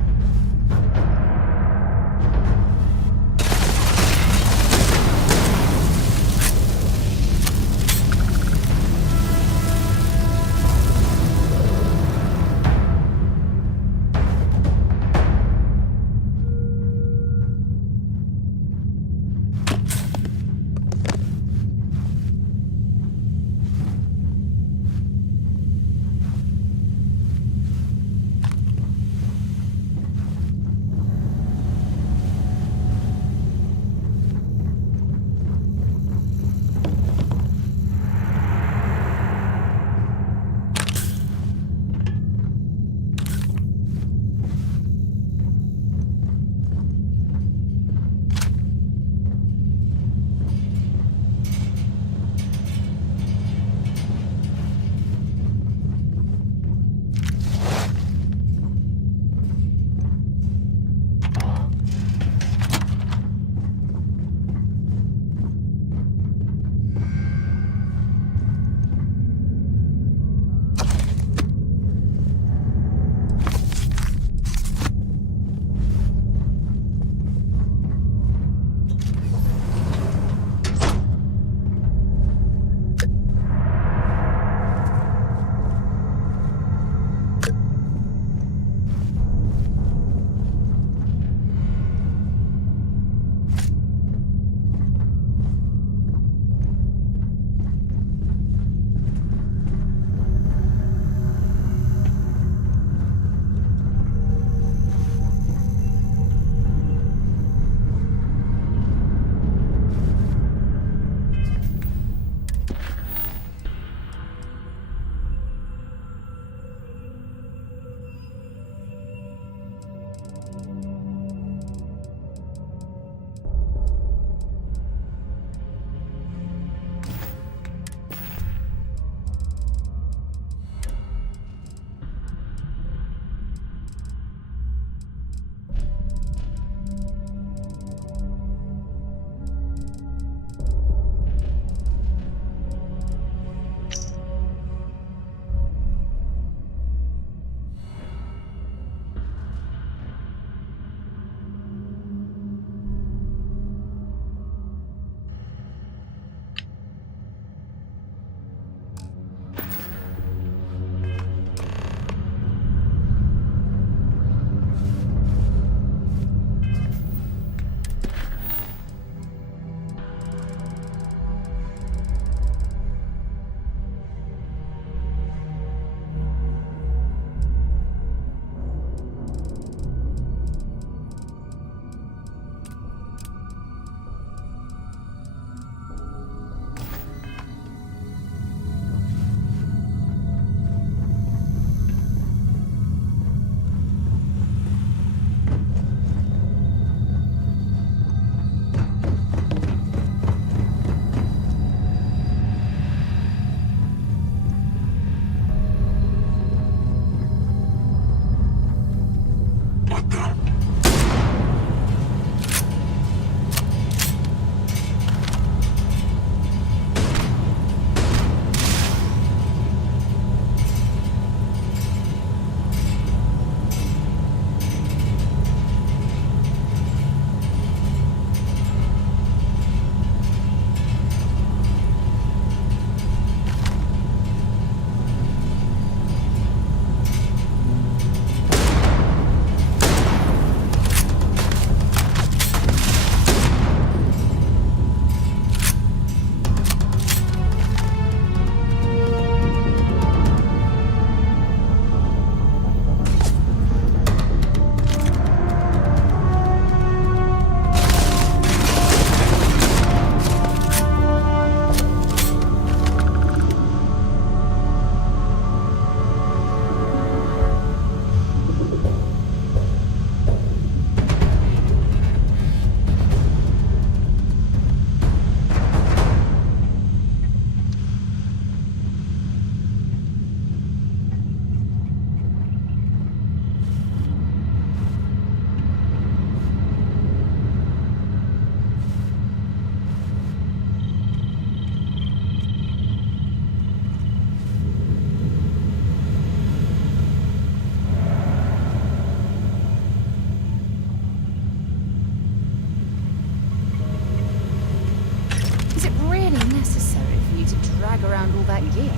that gear.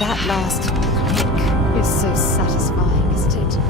That last click is so satisfying, isn't it?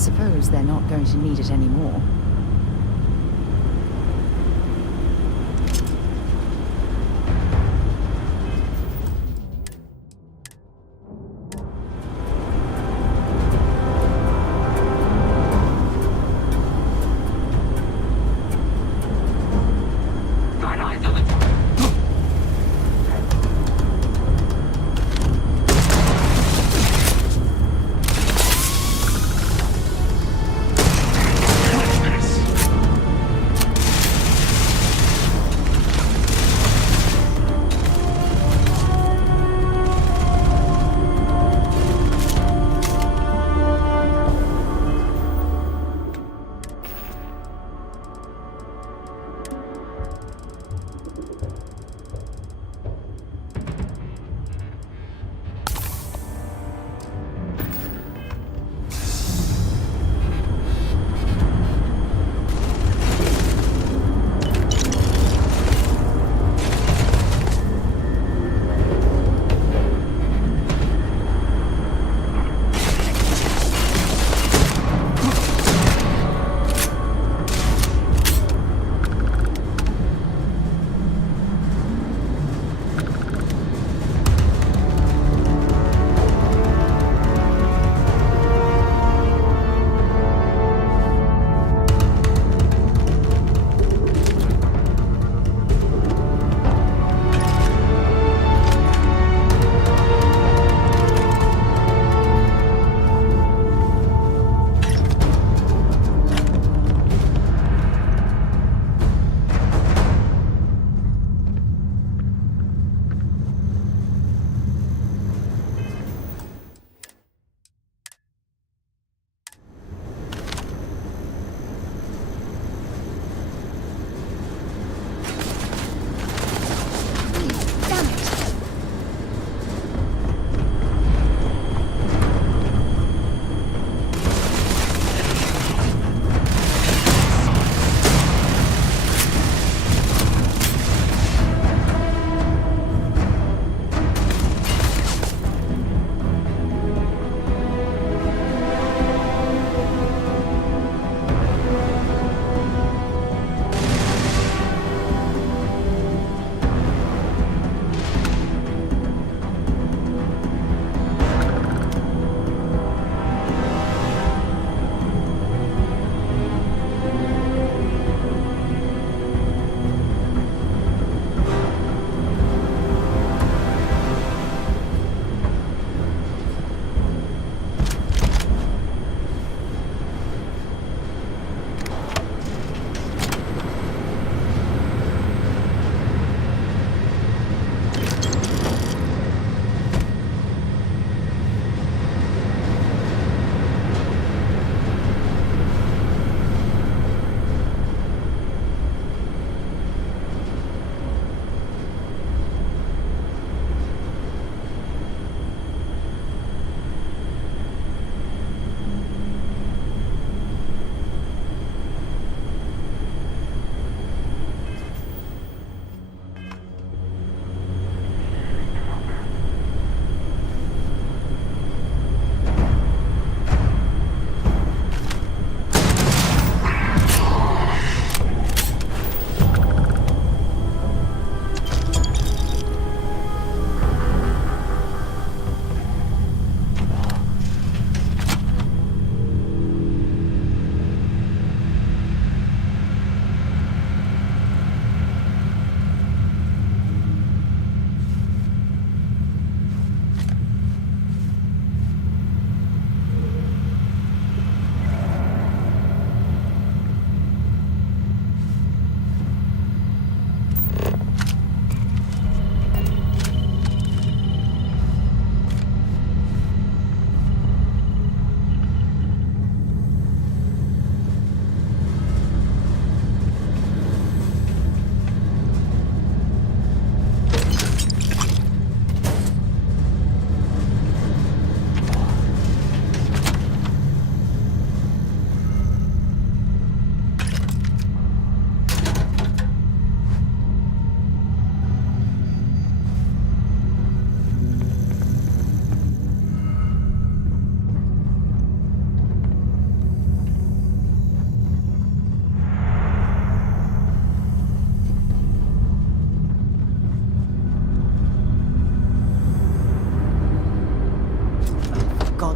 suppose they're not going to need it anymore.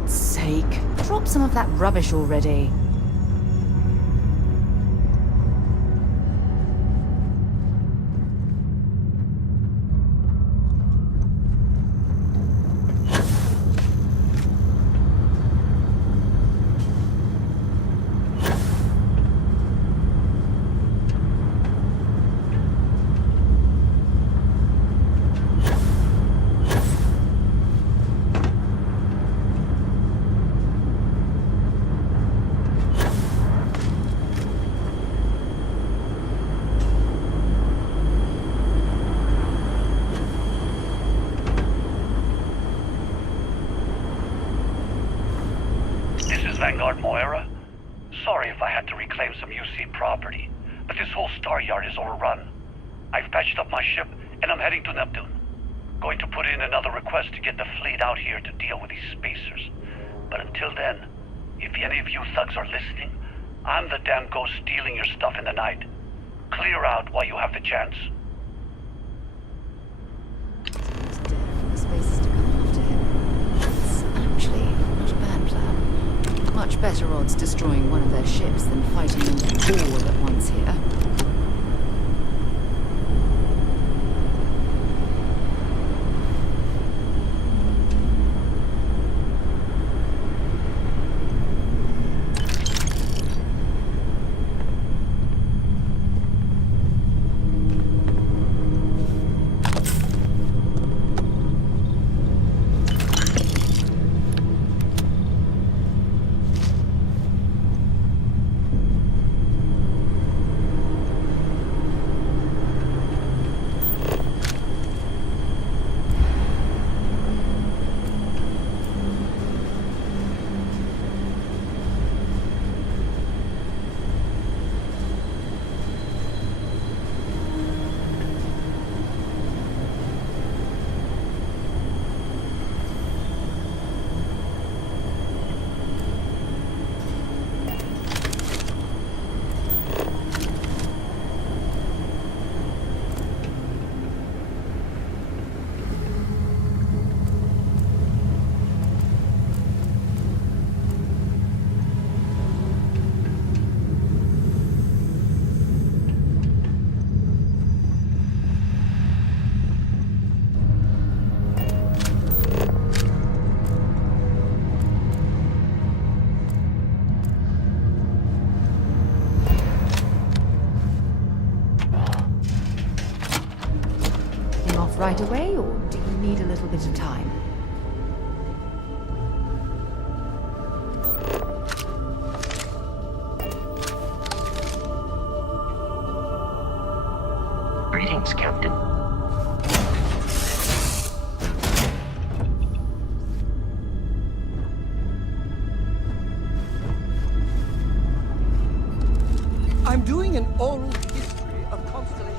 God's sake, drop some of that rubbish already. Vanguard Moira? Sorry if I had to reclaim some UC property, but this whole star yard is overrun. I've patched up my ship, and I'm heading to Neptune. Going to put in another request to get the fleet out here to deal with these spacers. But until then, if any of you thugs are listening, I'm the damn ghost stealing your stuff in the night. Clear out while you have the chance. The spacers to come after him. It's actually not a bad plan. Much better odds destroying one of their ships than fighting them all at once here. Right away, or do you need a little bit of time? Greetings, Captain. I'm doing an oral history of constellations.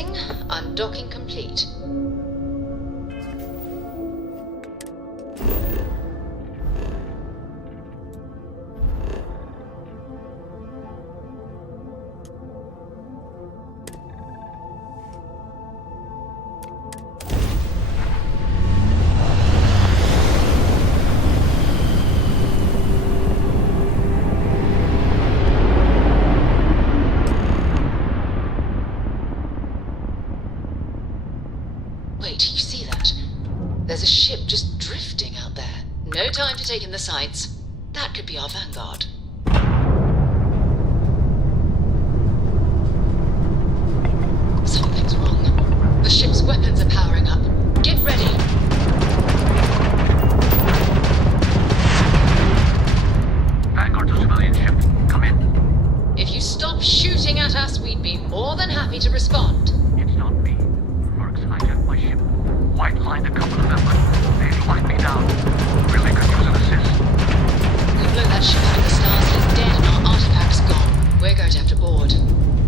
Processing. Undocking complete. Wait, you see that? There's a ship just drifting out there. No time to take in the sights. That could be our vanguard. Something's wrong. The ship's weapons are powering up. Get ready. Vanguard to civilian ship. Come in. If you stop shooting at us, we'd be more than happy to respond. It's not me. Mercs hijacked my ship. White lined a couple of them, but they lined me down. Really could use an assist. We blow that ship out of the stars, he's dead and our artifact's gone. We're going to have to board.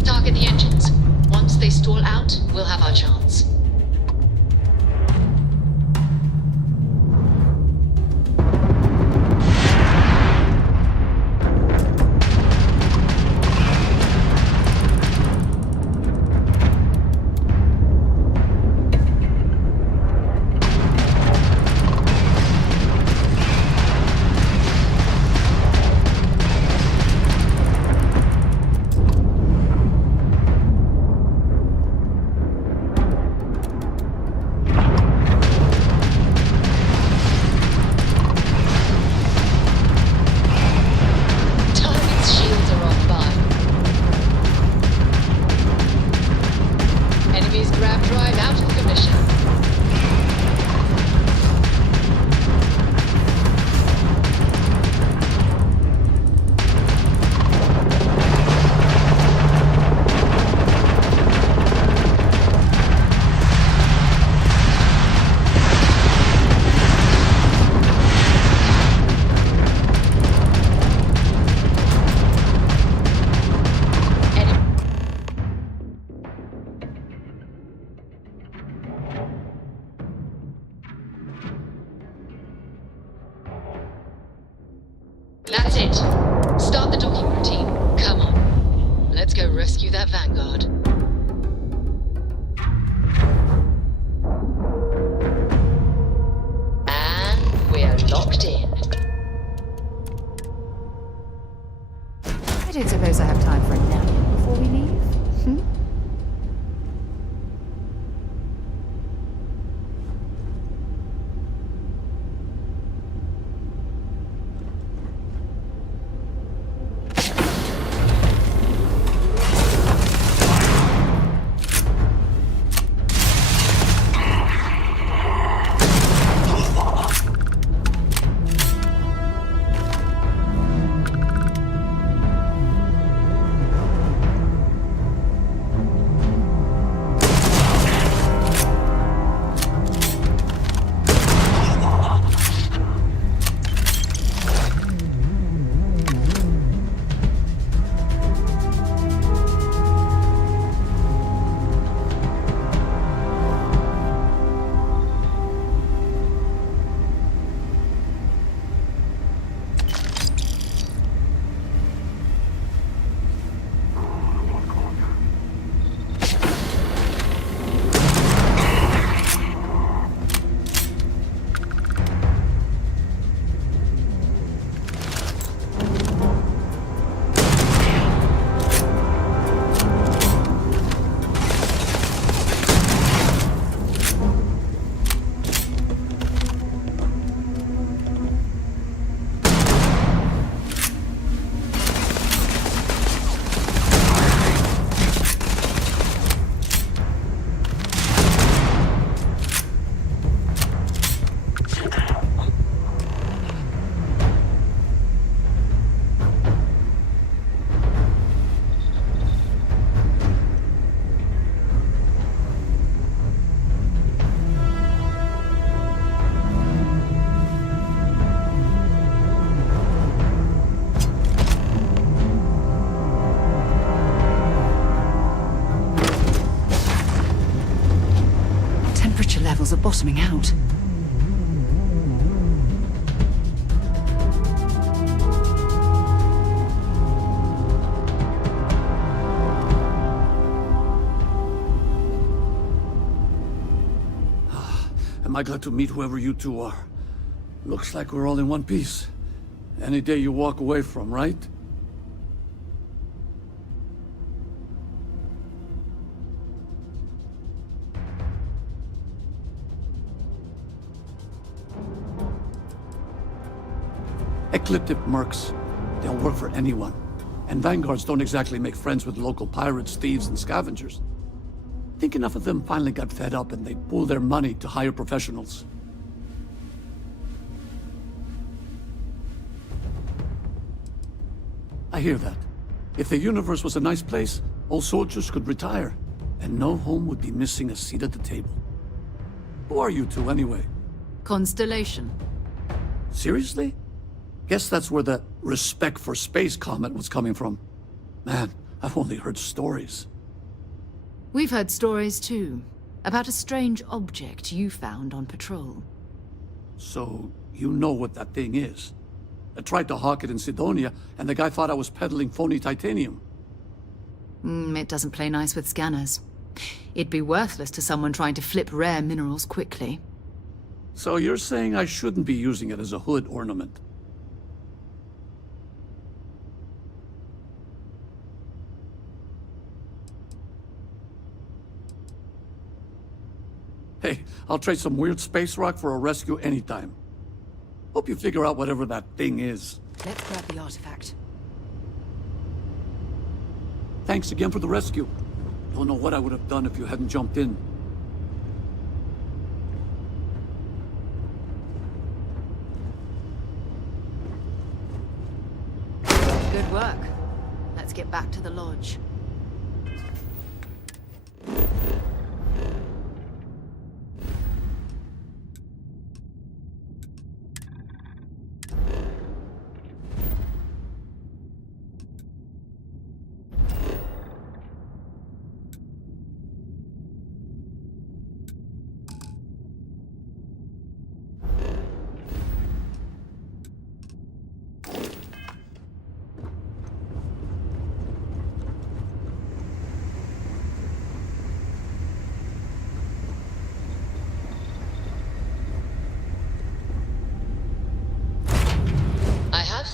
Target the engines. Once they stall out, we'll have our chance. That's it. Start the docking routine. Come on. Let's go rescue that vanguard. And we're locked in. I don't suppose I have time for a nap before we leave. bottoming out. Am I glad to meet whoever you two are. Looks like we're all in one piece. Any day you walk away from, right? Ecliptic mercs. They'll work for anyone. And vanguards don't exactly make friends with local pirates, thieves, and scavengers. Think enough of them finally got fed up and they pool their money to hire professionals. I hear that. If the universe was a nice place, all soldiers could retire, and no home would be missing a seat at the table. Who are you two, anyway? Constellation. Seriously? Guess that's where the respect for space comment was coming from. Man, I've only heard stories. We've heard stories too, about a strange object you found on patrol. So, you know what that thing is? I tried to hawk it in Sidonia, and the guy thought I was peddling phony titanium. It doesn't play nice with scanners. It'd be worthless to someone trying to flip rare minerals quickly. So you're saying I shouldn't be using it as a hood ornament? Hey, I'll trade some weird space rock for a rescue anytime. Hope you figure out whatever that thing is. Let's grab the artifact. Thanks again for the rescue. Don't know what I would have done if you hadn't jumped in. Good work. Let's get back to the lodge.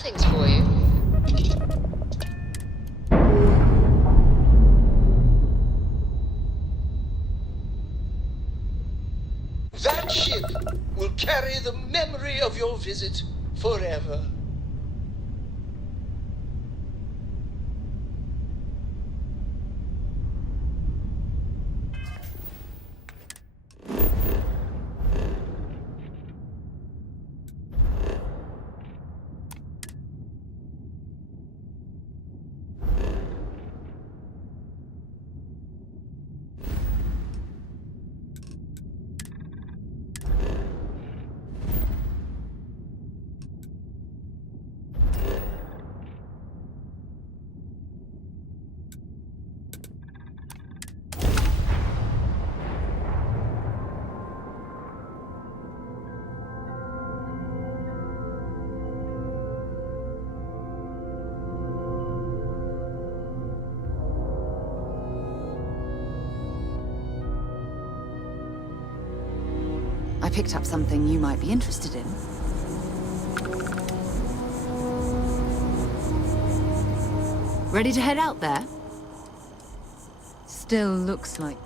Things for you. That ship will carry the memory of your visit forever. I picked up something you might be interested in. Ready to head out there? Still looks like